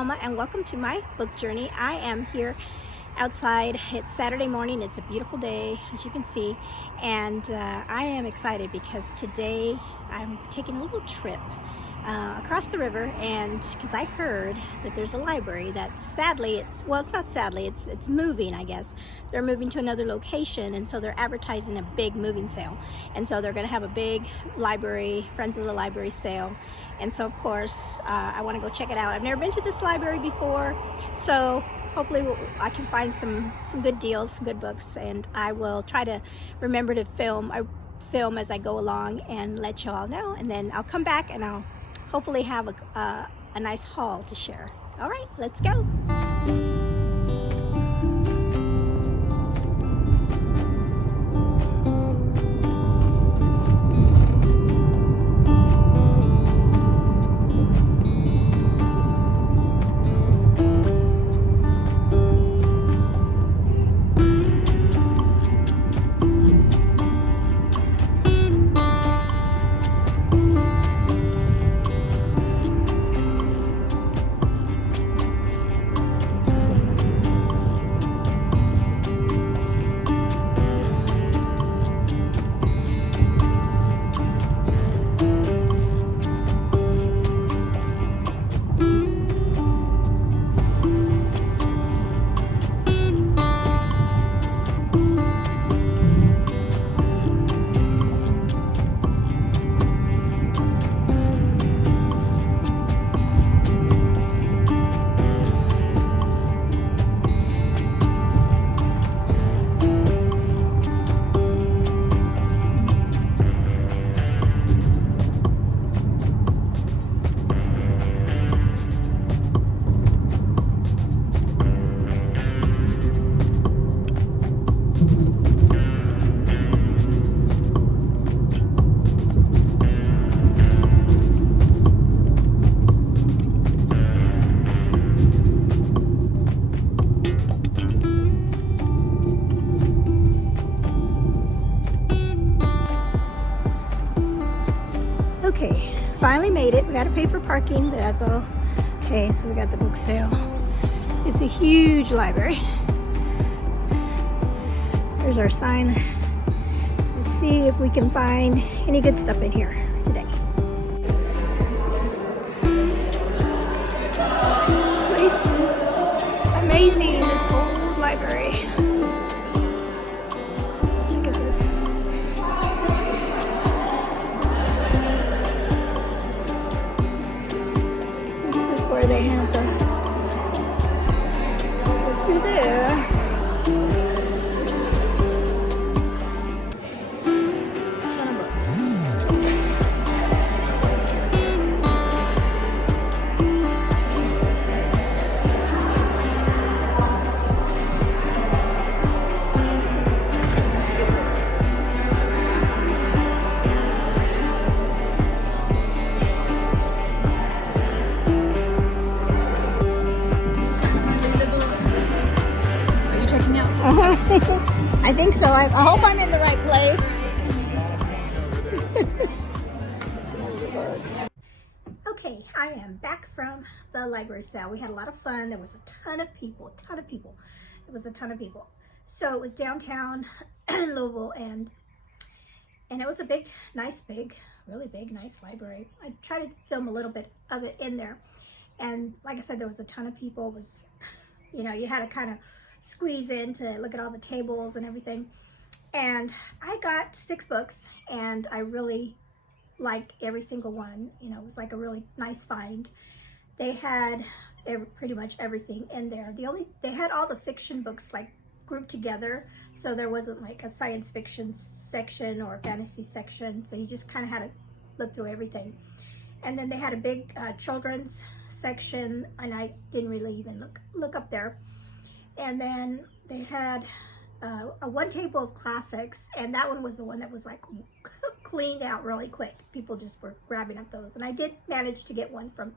Alma and welcome to my book journey. I am here outside. It's Saturday morning. It's a beautiful day, as you can see, and I am excited because today I'm taking a little trip across the river, and because I heard that there's a library that sadly, it's not sadly, it's moving, I guess. They're moving to another location, and so they're advertising a big moving sale, and so they're going to have a big library, Friends of the Library sale. And so of course I want to go check it out. I've never been to this library before, so hopefully I can find some good deals, some good books, and I will try to remember to film as I go along and let you all know, and then I'll come back and I'll hopefully have a nice haul to share. All right, let's go. Okay, finally made it. We got to pay for parking, but that's all. Okay, so we got the book sale. It's a huge library. There's our sign. Let's see if we can find any good stuff in here today. This place is amazing, this old library. Look at this. Where they have the through there. Ton of books. I think so. I hope I'm in the right place. Okay, I am back from the library sale. We had a lot of fun. There was a ton of people, It was a ton of people. So it was downtown Louisville, and it was a big, really big, nice library. I tried to film a little bit of it in there. And like I said, there was a ton of people. It was, you know, you had to kind of squeeze in to look at all the tables and everything. And I got 6 books, and I really liked every single one. You know, it was like a really nice find. They had pretty much everything in there. They had all the fiction books like grouped together, so there wasn't like a science fiction section or a fantasy section, so you just kind of had to look through everything. And then they had a big children's section, and I didn't really even look up there. And then they had one table of classics, and that one was the one that was like cleaned out really quick. People just were grabbing up those, and I did manage to get one from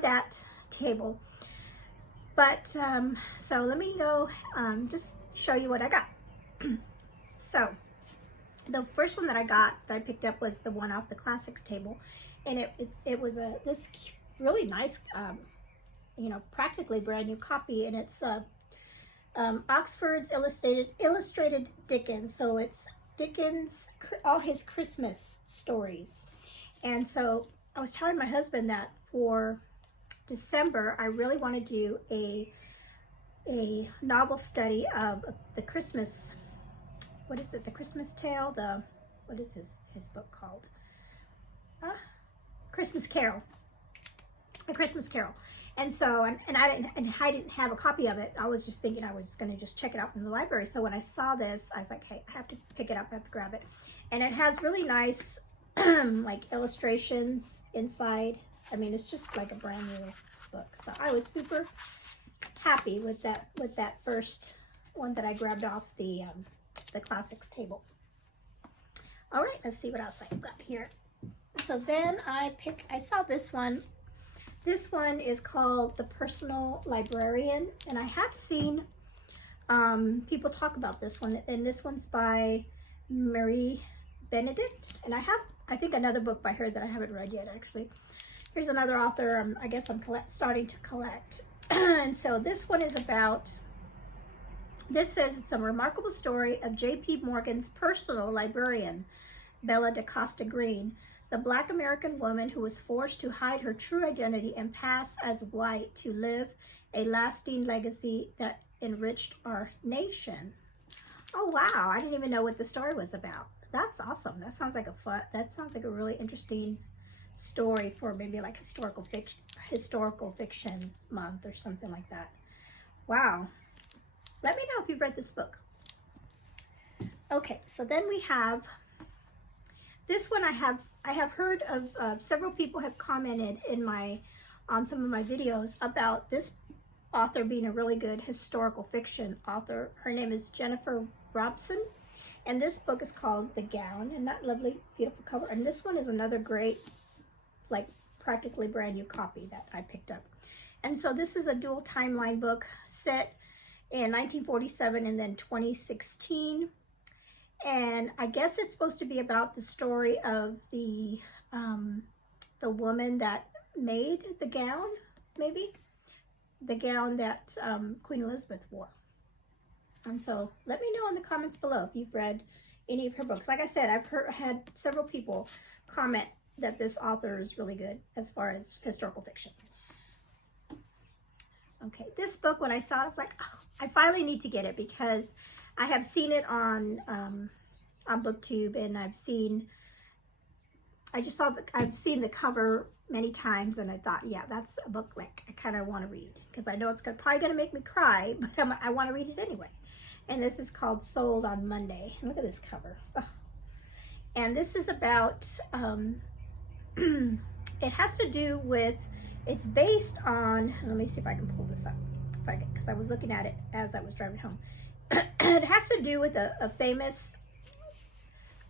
that table. But so let me go just show you what I got. So the first one that I picked up was the one off the classics table, and it was this really nice practically brand new copy, and it's Oxford's Illustrated Dickens. So it's Dickens, all his Christmas stories. And so I was telling my husband that for December, I really want to do a novel study of the Christmas, what is it, the Christmas Tale, what is his book called? Christmas Carol. A Christmas Carol. And so, and I didn't have a copy of it. I was just thinking I was going to just check it out from the library. So when I saw this, I was like, hey, I have to pick it up. I have to grab it. And it has really nice like illustrations inside. I mean, it's just like a brand new book. So I was super happy with that first one that I grabbed off the classics table. All right, let's see what else I've got here. So then I saw this one. This one is called The Personal Librarian, and I have seen people talk about this one, and this one's by Marie Benedict, and I think another book by her that I haven't read yet, actually. Here's another author I guess I'm starting to collect. And so this one is about, this says it's a remarkable story of J.P. Morgan's personal librarian, Bella DaCosta Green, the Black American woman who was forced to hide her true identity and pass as white to live a lasting legacy that enriched our nation. Oh wow, I didn't even know what the story was about. That's awesome. That sounds like a really interesting story for maybe like historical fiction month or something like that. Wow. Let me know if you've read this book. Okay, so then we have this one. I have heard of several people have commented on some of my videos about this author being a really good historical fiction author. Her name is Jennifer Robson, and this book is called The Gown, and that lovely, beautiful cover. And this one is another great, like practically brand new copy that I picked up. And so this is a dual timeline book set in 1947 and then 2016. And I guess it's supposed to be about the story of the woman that made the gown, maybe the gown that Queen Elizabeth wore. And so let me know in the comments below if you've read any of her books. Like I said, I've had several people comment that this author is really good as far as historical fiction. Okay, this book, when I saw it, I was like, oh, I finally need to get it, because I have seen it on BookTube, and I've seen the cover many times, and I thought, yeah, that's a book like I kind of want to read, because I know it's probably going to make me cry, but I want to read it anyway. And this is called Sold on Monday. Look at this cover. Ugh. And this is about, it has to do with, it's based on, let me see if I can pull this up, because I was looking at it as I was driving home. It has to do with a famous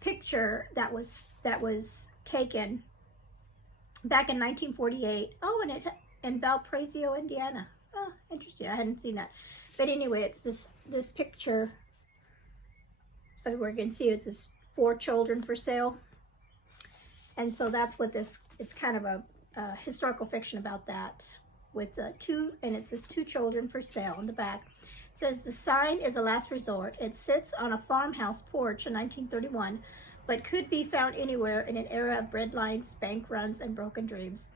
picture that was taken back in 1948. Oh, and in Valparaiso, Indiana. Oh, interesting. I hadn't seen that. But anyway, it's this picture where you can see it's 4 children for sale. And so that's what it's kind of a historical fiction about that, with and it says 2 children for sale on the back. It says the sign is a last resort. It sits on a farmhouse porch in 1931, but could be found anywhere in an era of breadlines, bank runs, and broken dreams.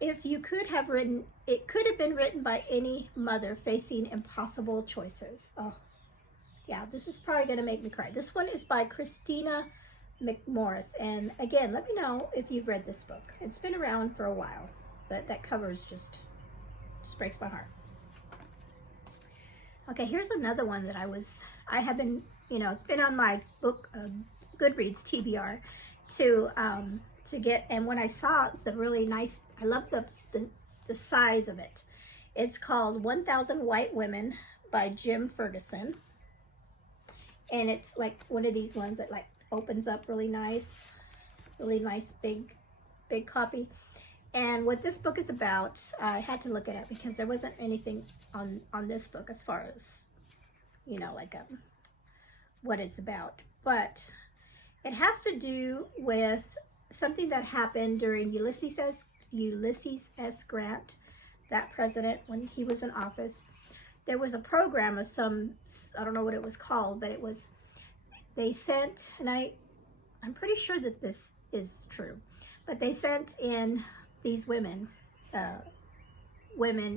If you could have written, it could have been written by any mother facing impossible choices. Oh, yeah, this is probably going to make me cry. This one is by Christina McMorris. And again, let me know if you've read this book. It's been around for a while, but that cover is just breaks my heart. Okay, here's another one that I have been, it's been on my book, Goodreads TBR to get, and when I saw the really nice, I love the size of it. It's called 1000 White Women by Jim Ferguson, and it's like one of these ones that like opens up really nice big copy. And what this book is about, I had to look at it because there wasn't anything on this book as far as like what it's about, but it has to do with something that happened during Ulysses S. Grant that president when he was in office. There was a program of some, I don't know what it was called, but it was, they sent, and I'm pretty sure that this is true, but they sent in these women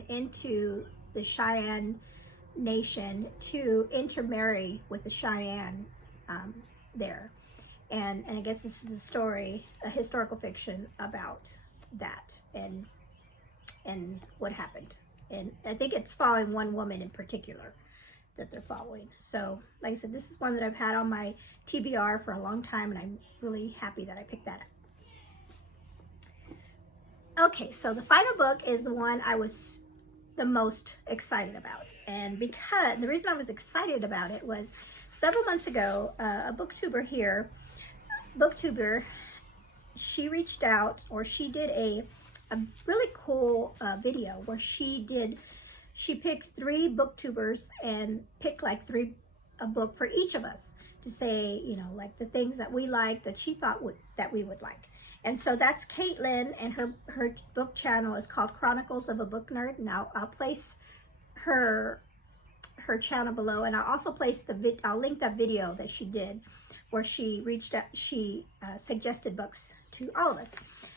into the Cheyenne Nation to intermarry with the Cheyenne there. And I guess this is a story, a historical fiction about that and what happened. And I think it's following one woman in particular that they're following. So, like I said, this is one that I've had on my TBR for a long time, and I'm really happy that I picked that up. Okay, so the final book is the one I was the most excited about. And because the reason I was excited about it was several months ago, a booktuber here, she reached out, or she did a really cool video where she picked 3 booktubers and picked like a book for each of us to say, you know, like the things that we like that she thought that we would like. And so that's Caitlin, and her book channel is called Chronicles of a Book Nerd. Now I'll place her channel below, and I'll also place I'll link that video that she did where she reached out, she suggested books to all of us.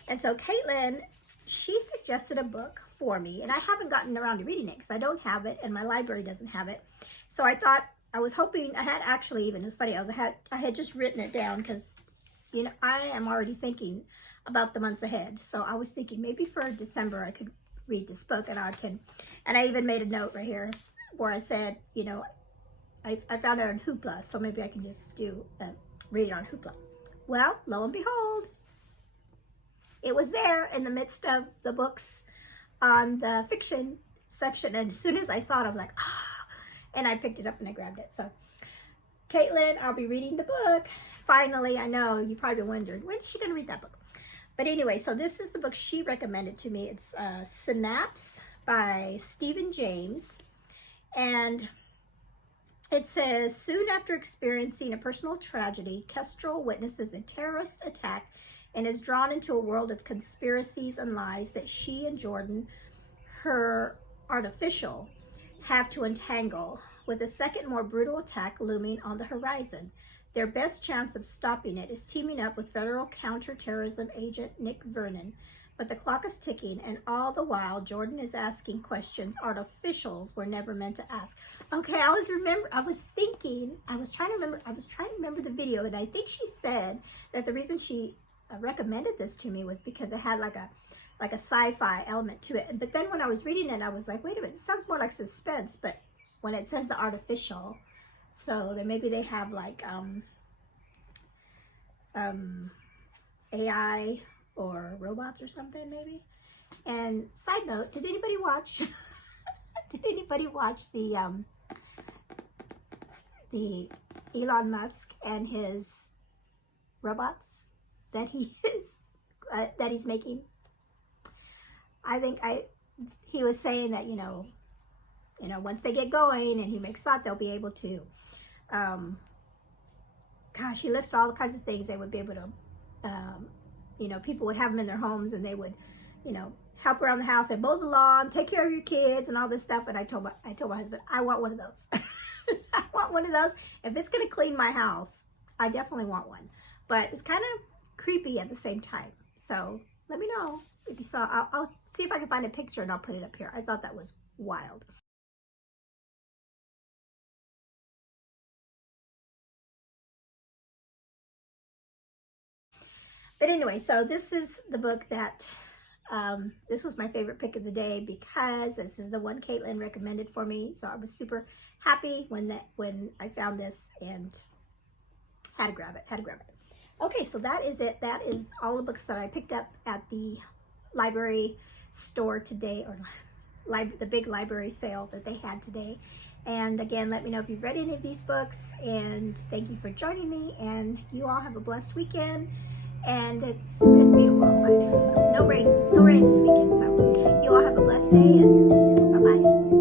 And so Caitlin, she suggested a book for me, and I haven't gotten around to reading it because I don't have it and my library doesn't have it. So I thought, I was hoping, I had actually even, it was funny, I had just written it down because, you know, I am already thinking about the months ahead. So I was thinking maybe for December I could read this book, and I even made a note right here where I said, you know, I found it on Hoopla, so maybe I can just read it on Hoopla. Well, lo and behold, it was there in the midst of the books on the fiction section, and as soon as I saw it, I'm like, ah, and I picked it up and I grabbed it. So, Caitlin, I'll be reading the book. Finally, I know you probably wondered, when is she going to read that book? But anyway, so this is the book she recommended to me. It's Synapse by Stephen James, and it says, soon after experiencing a personal tragedy, Kestrel witnesses a terrorist attack and is drawn into a world of conspiracies and lies that she and Jordan, her artificial, have to untangle, with a second, more brutal attack looming on the horizon. Their best chance of stopping it is teaming up with federal counterterrorism agent Nick Vernon. But the clock is ticking, and all the while, Jordan is asking questions artificials were never meant to ask. Okay, I was trying to remember the video, and I think she said that the reason she recommended this to me was because it had like a sci-fi element to it. But then when I was reading it, I was like, wait a minute, it sounds more like suspense. But when it says the artificial, so then maybe they have like AI or robots or something maybe. And side note, did anybody watch the Elon Musk and his robots that he's making? I think he was saying that, you know, once they get going and he makes thought, they'll be able to, gosh, he listed all kinds of things they would be able to, you know, people would have them in their homes, and they would, you know, help around the house and mow the lawn, take care of your kids and all this stuff. And I told my husband, I want one of those. I want one of those. If it's going to clean my house, I definitely want one. But it's kind of creepy at the same time. So let me know if you saw. I'll see if I can find a picture and I'll put it up here. I thought that was wild. But anyway, so this is the book that, this was my favorite pick of the day because this is the one Caitlin recommended for me. So I was super happy when I found this and had to grab it, Okay, so that is it. That is all the books that I picked up at the library store today, or the big library sale that they had today. And again, let me know if you've read any of these books, and thank you for joining me, and you all have a blessed weekend. And it's beautiful outside. No rain this weekend. So you all have a blessed day, and bye-bye.